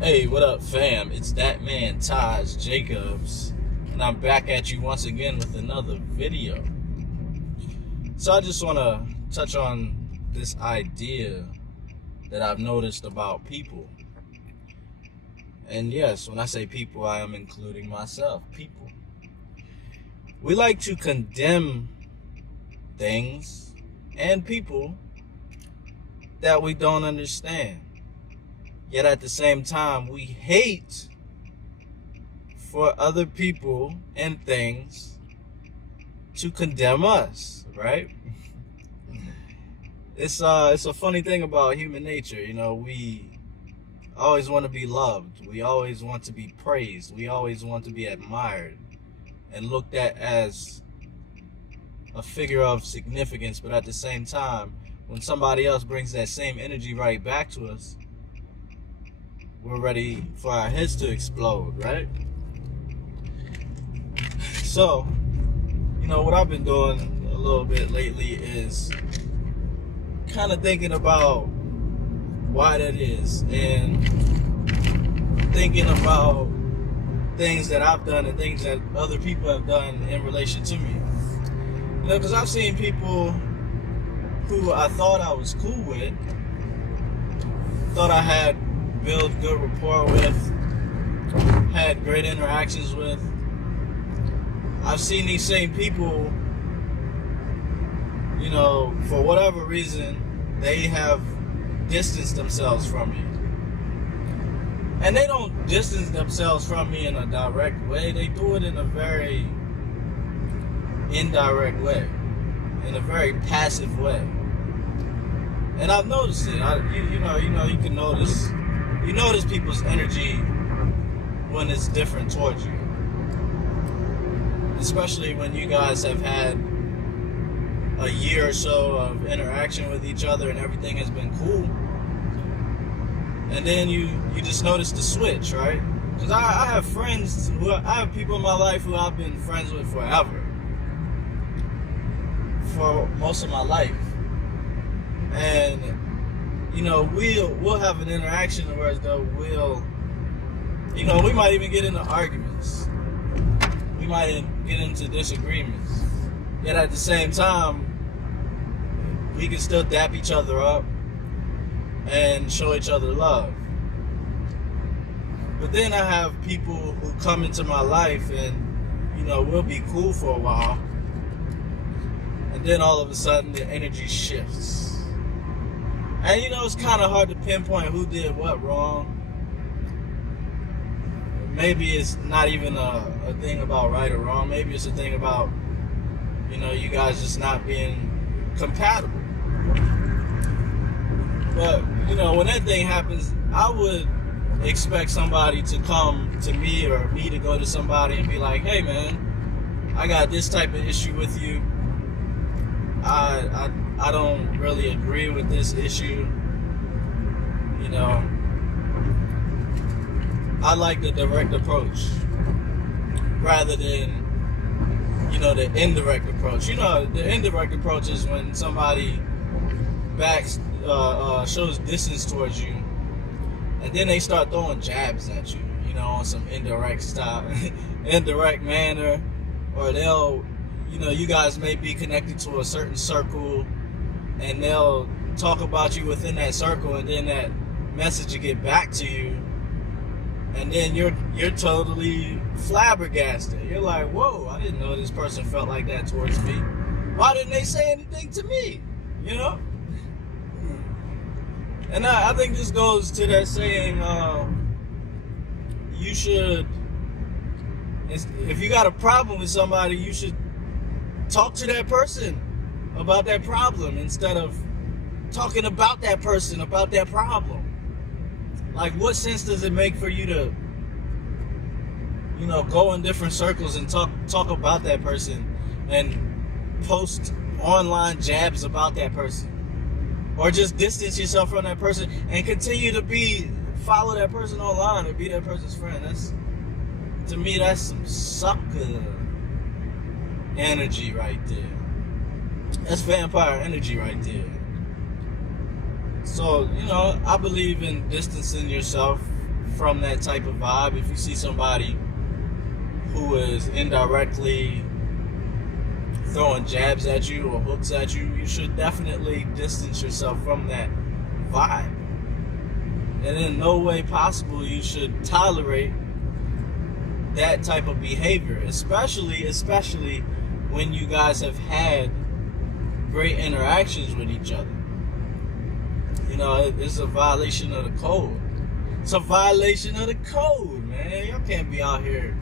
Hey, what up, fam? It's that man, Taj Jacobs, and I'm back at you once again with another video. So I just want to touch on this idea that I've noticed about people. And yes, when I say people, I am including myself. People. We like to condemn things and people that we don't understand. Yet at the same time, we hate for other people and things to condemn us, right? It's a funny thing about human nature. You know, we always want to be loved. We always want to be praised. We always want to be admired and looked at as a figure of significance. But at the same time, when somebody else brings that same energy right back to us, we're ready for our heads to explode, right? So, what I've been doing a little bit lately is kind of thinking about why that is, and thinking about things that I've done and things that other people have done in relation to me. Because I've seen people who I thought I was cool with, thought I had built good rapport with, had great interactions with. I've seen these same people, for whatever reason, they have distanced themselves from me. And they don't distance themselves from me in a direct way. They do it in a very indirect way, in a very passive way. And I've noticed it. You can notice. You notice people's energy when it's different towards you. Especially when you guys have had a year or so of interaction with each other and everything has been cool. And then you just notice the switch, right? Because I have friends, I have people in my life who I've been friends with forever. For most of my life. And we'll have an interaction where though we might even get into arguments. We might get into disagreements. Yet at the same time, we can still dap each other up and show each other love. But then I have people who come into my life and, we'll be cool for a while. And then all of a sudden the energy shifts. And it's kind of hard to pinpoint who did what wrong. Maybe it's not even a thing about right or wrong. Maybe it's a thing about, you guys just not being compatible. But, when that thing happens, I would expect somebody to come to me or me to go to somebody and be like, hey man, I got this type of issue with you. I don't really agree with this issue. I like the direct approach rather than, the indirect approach. The indirect approach is when somebody shows distance towards you, and then they start throwing jabs at you, on some indirect style, indirect manner, or they'll, you guys may be connected to a certain circle, and they'll talk about you within that circle, and then that message will get back to you, and then you're totally flabbergasted. You're like, whoa, I didn't know this person felt like that towards me. Why didn't they say anything to me? And I think this goes to that saying, you should, if you got a problem with somebody, you should talk to that person about that problem instead of talking about that person about that problem. Like, what sense does it make for you to, go in different circles and talk about that person and post online jabs about that person? Or just distance yourself from that person and continue to follow that person online or be that person's friend. To me, that's some sucker energy right there. That's vampire energy right there. So, I believe in distancing yourself from that type of vibe. If you see somebody who is indirectly throwing jabs at you or hooks at you, you should definitely distance yourself from that vibe. And in no way possible you should tolerate that type of behavior, especially when you guys have had great interactions with each other. You know, it's a violation of the code. It's a violation of the code, man. Y'all can't be out here,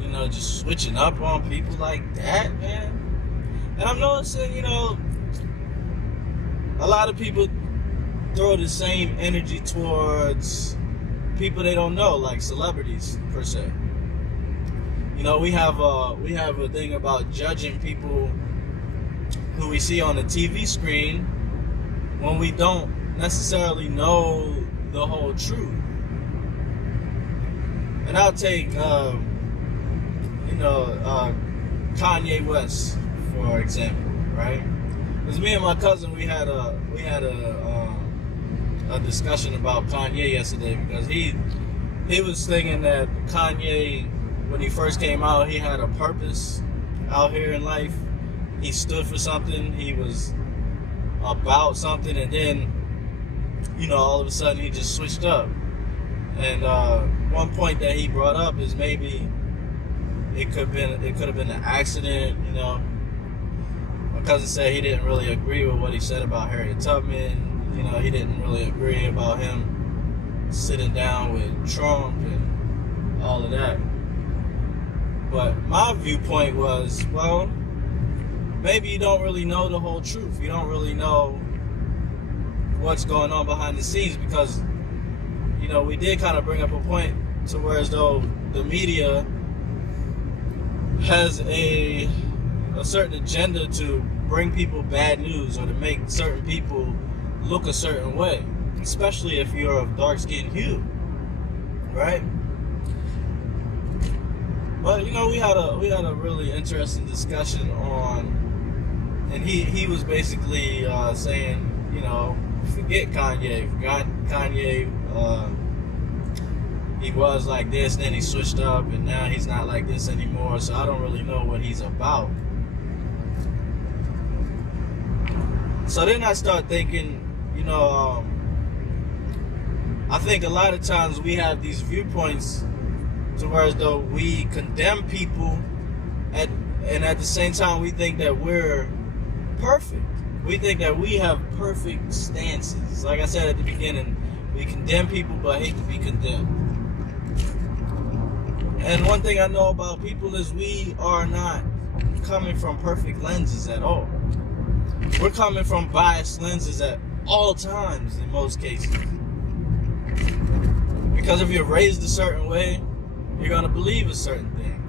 you know, just switching up on people like that, man. And I'm noticing, you know, a lot of people throw the same energy towards people they don't know, like celebrities per se. You know, we have a thing about judging people who we see on the TV screen when we don't necessarily know the whole truth. And I'll take Kanye West for example, right? Because me and my cousin we had a discussion about Kanye yesterday, because he was thinking that Kanye, when he first came out, he had a purpose out here in life. He stood for something. He was about something, and then, you know, all of a sudden he just switched up. And one point that he brought up is maybe it could have been an accident. You know, my cousin said he didn't really agree with what he said about Harriet Tubman. You know, he didn't really agree about him sitting down with Trump and all of that. But my viewpoint was, well, maybe you don't really know the whole truth. You don't really know what's going on behind the scenes, because, you know, we did kind of bring up a point to where as though the media has a certain agenda to bring people bad news or to make certain people look a certain way, especially if you're of dark-skinned hue, right? But, you know, we had a really interesting discussion on, and he was basically saying, you know, forget Kanye. He was like this, then he switched up, and now he's not like this anymore. So I don't really know what he's about. So then I start thinking, you know, I think a lot of times we have these viewpoints to where as though we condemn people, and at the same time we think that we're perfect. We think that we have perfect stances. Like I said at the beginning, we condemn people but hate to be condemned. And one thing I know about people is we are not coming from perfect lenses at all. We're coming from biased lenses at all times in most cases. Because if you're raised a certain way, you're going to believe a certain thing.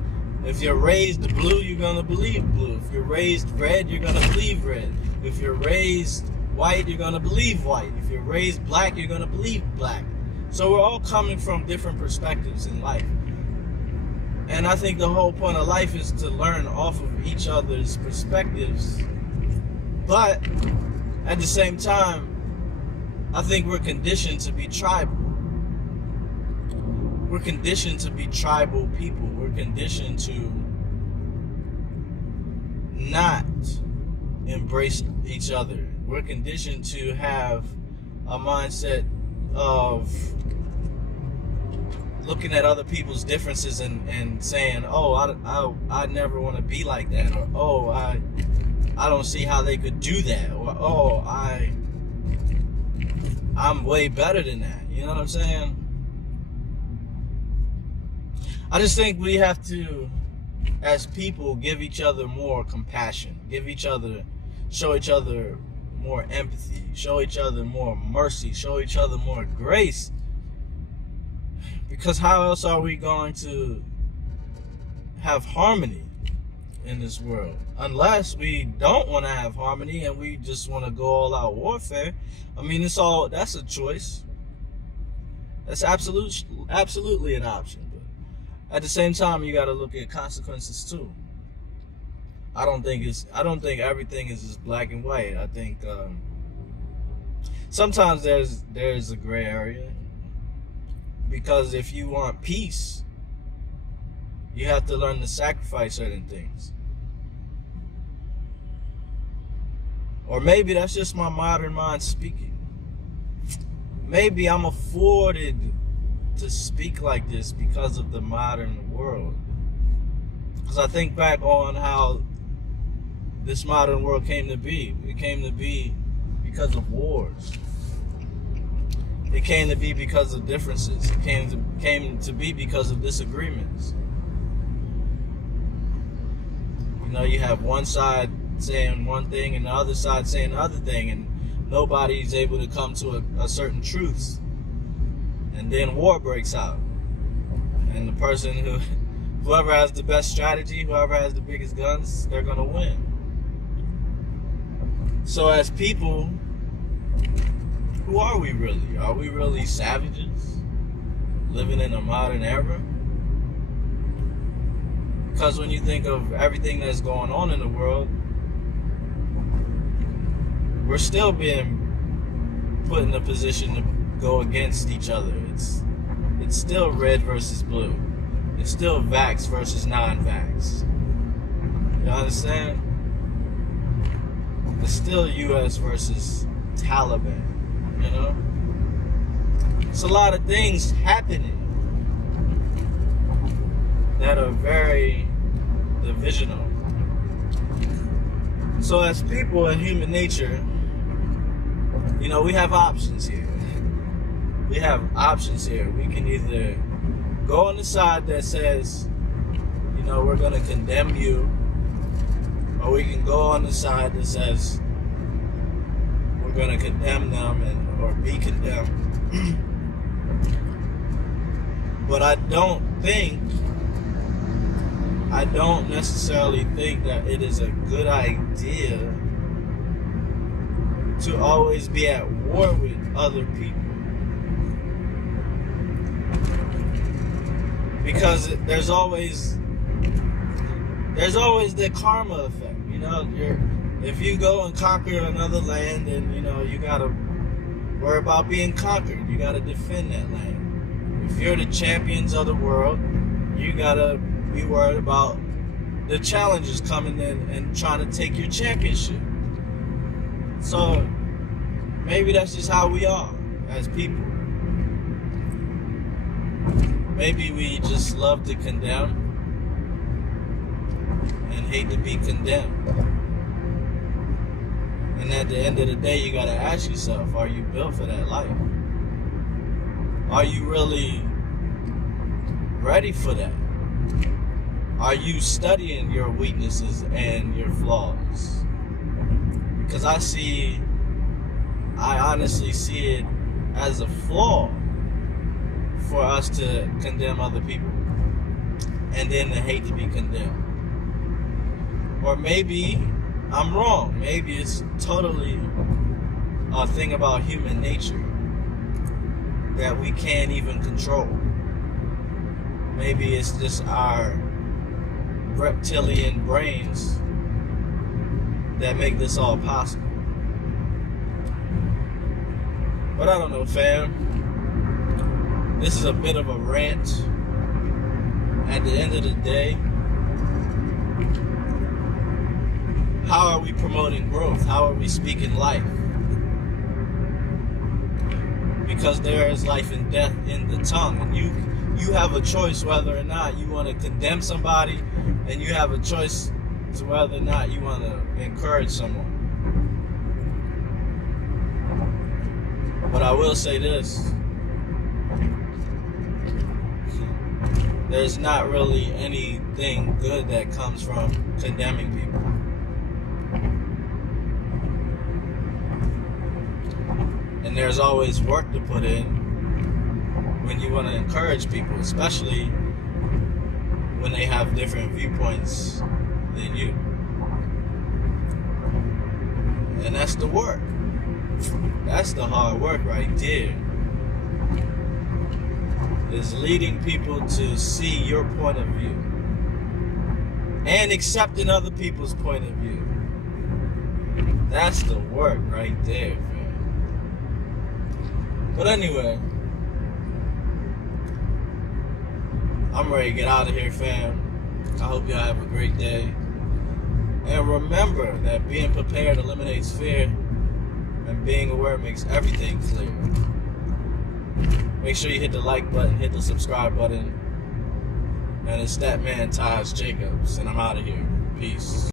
If you're raised blue, you're going to believe blue. If you're raised red, you're going to believe red. If you're raised white, you're going to believe white. If you're raised black, you're going to believe black. So we're all coming from different perspectives in life. And I think the whole point of life is to learn off of each other's perspectives. But at the same time, I think we're conditioned to be tribal. We're conditioned to be tribal people. We're conditioned to not embrace each other. We're conditioned to have a mindset of looking at other people's differences and saying, oh, I never want to be like that, or oh, I don't see how they could do that, or oh, I'm way better than that. You know what I'm saying? I just think we have to, as people, give each other more compassion, show each other more empathy, show each other more mercy, show each other more grace. Because how else are we going to have harmony in this world? Unless we don't want to have harmony and we just want to go all out warfare. I mean, that's a choice. That's absolutely an option. But at the same time, you got to look at consequences too. I don't think everything is just black and white. I think sometimes there's a gray area. Because if you want peace, you have to learn to sacrifice certain things. Or maybe that's just my modern mind speaking. Maybe I'm afforded to speak like this because of the modern world. Because I think back on how this modern world came to be. It came to be because of wars. It came to be because of differences. It came to be because of disagreements. You know, you have one side saying one thing and the other side saying the other thing, and nobody's able to come to a certain truth. And then war breaks out. And the person whoever has the best strategy, whoever has the biggest guns, they're gonna win. So as people, who are we really? Are we really savages living in a modern era? Because when you think of everything that's going on in the world, we're still being put in a position to go against each other. It's still red versus blue. It's still vax versus non-vax. You understand? It's still US versus Taliban, you know? It's a lot of things happening that are very divisional. So as people in human nature, you know, we have options here. We have options here. We can either go on the side that says, you know, we're going to condemn you, or we can go on the side that says we're going to condemn them or be condemned. But I don't necessarily think that it is a good idea to always be at war with other people. Because there's always the karma effect. You know, if you go and conquer another land, then you know you gotta worry about being conquered. You gotta defend that land. If you're the champions of the world, you gotta be worried about the challenges coming in and trying to take your championship. So maybe that's just how we are as people. Maybe we just love to condemn and hate to be condemned. And at the end of the day, you gotta ask yourself, are you built for that life? Are you really ready for that? Are you studying your weaknesses and your flaws? Because I honestly see it as a flaw for us to condemn other people and then to hate to be condemned. Or maybe I'm wrong. Maybe it's totally a thing about human nature that we can't even control. Maybe it's just our reptilian brains that make this all possible. But I don't know, fam. This is a bit of a rant. At the end of the day, how are we promoting growth? How are we speaking life? Because there is life and death in the tongue. And you have a choice whether or not you want to condemn somebody, and you have a choice to whether or not you want to encourage someone. But I will say this. There's not really anything good that comes from condemning people. And there's always work to put in when you want to encourage people, especially when they have different viewpoints than you. And that's the work. That's the hard work right there. Is leading people to see your point of view and accepting other people's point of view. That's the work right there, man. But anyway, I'm ready to get out of here, fam. I hope y'all have a great day. And remember that being prepared eliminates fear, and being aware makes everything clear. Make sure you hit the like button, hit the subscribe button. And it's that man, Taj Jacobs, and I'm out of here. Peace.